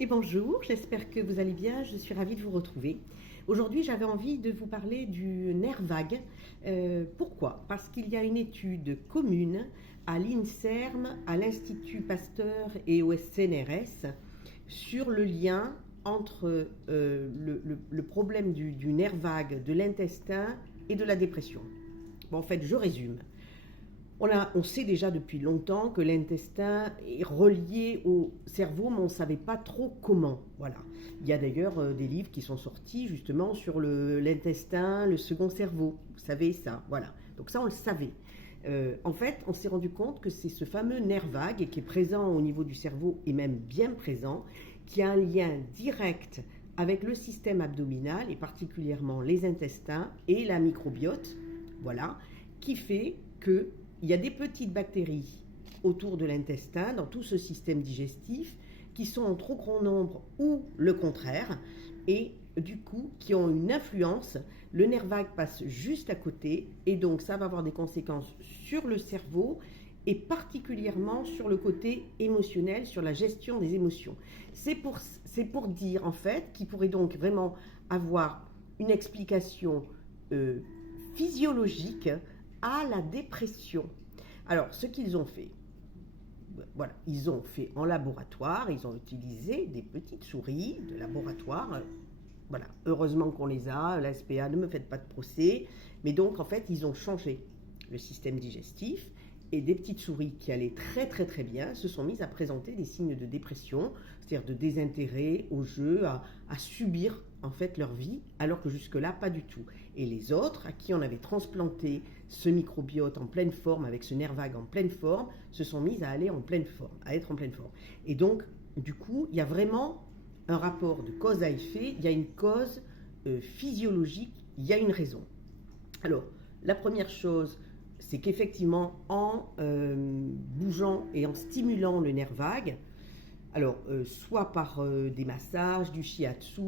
Et bonjour, j'espère que vous allez bien, je suis ravie de vous retrouver. Aujourd'hui, j'avais envie de vous parler du nerf vague. Pourquoi? Parce qu'il y a une étude commune à l'INSERM, à l'Institut Pasteur et au CNRS sur le lien entre le problème du nerf vague, de l'intestin et de la dépression. Bon, en fait, je résume. On sait déjà depuis longtemps que l'intestin est relié au cerveau, mais on ne savait pas trop comment. Voilà. Il y a d'ailleurs des livres qui sont sortis justement sur l'intestin, le second cerveau. Vous savez ça, voilà. Donc ça, on le savait. En fait, on s'est rendu compte que c'est ce fameux nerf vague qui est présent au niveau du cerveau et même bien présent, qui a un lien direct avec le système abdominal et particulièrement les intestins et la microbiote, voilà, qui fait que il y a des petites bactéries autour de l'intestin, dans tout ce système digestif, qui sont en trop grand nombre ou le contraire, et du coup qui ont une influence. Le nerf vague passe juste à côté, et donc ça va avoir des conséquences sur le cerveau, et particulièrement sur le côté émotionnel, sur la gestion des émotions. C'est pour dire en fait qu'il pourrait donc vraiment avoir une explication physiologique à la dépression. Alors, ce qu'ils ont fait, voilà, ils ont fait en laboratoire, ils ont utilisé des petites souris de laboratoire. Voilà, heureusement qu'on les a, la SPA, ne me faites pas de procès. Mais donc, en fait, ils ont changé le système digestif et des petites souris qui allaient très très très bien se sont mises à présenter des signes de dépression, c'est-à-dire de désintérêt au jeu, à subir en fait leur vie, alors que jusque-là, pas du tout. Et les autres, à qui on avait transplanté ce microbiote en pleine forme, avec ce nerf vague en pleine forme, se sont mises à aller en pleine forme, à être en pleine forme. Et donc, du coup, il y a vraiment un rapport de cause à effet, il y a une cause physiologique, il y a une raison. Alors, la première chose, c'est qu'effectivement, en bougeant et en stimulant le nerf vague, alors soit par des massages, du shiatsu,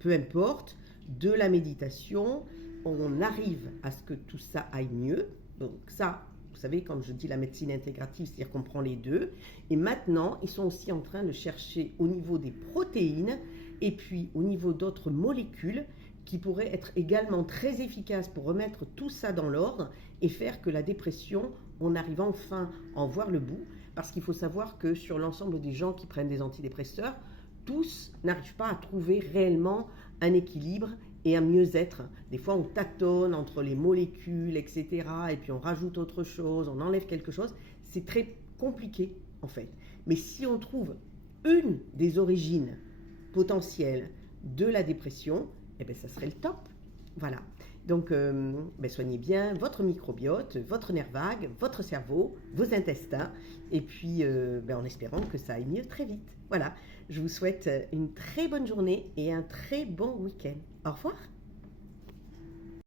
peu importe, de la méditation, on arrive à ce que tout ça aille mieux. Donc ça, vous savez, quand je dis la médecine intégrative, c'est-à-dire qu'on prend les deux. Et maintenant, ils sont aussi en train de chercher au niveau des protéines et puis au niveau d'autres molécules qui pourraient être également très efficaces pour remettre tout ça dans l'ordre et faire que la dépression, on arrive enfin à en voir le bout. Parce qu'il faut savoir que sur l'ensemble des gens qui prennent des antidépresseurs, tous n'arrivent pas à trouver réellement un équilibre et un mieux-être. Des fois, on tâtonne entre les molécules, etc. Et puis on rajoute autre chose, on enlève quelque chose. C'est très compliqué, en fait. Mais si on trouve une des origines potentielles de la dépression, eh bien, ça serait le top. Voilà. Donc, soignez bien votre microbiote, votre nerf vague, votre cerveau, vos intestins, et puis en espérant que ça aille mieux très vite. Voilà. Je vous souhaite une très bonne journée et un très bon week-end. Au revoir.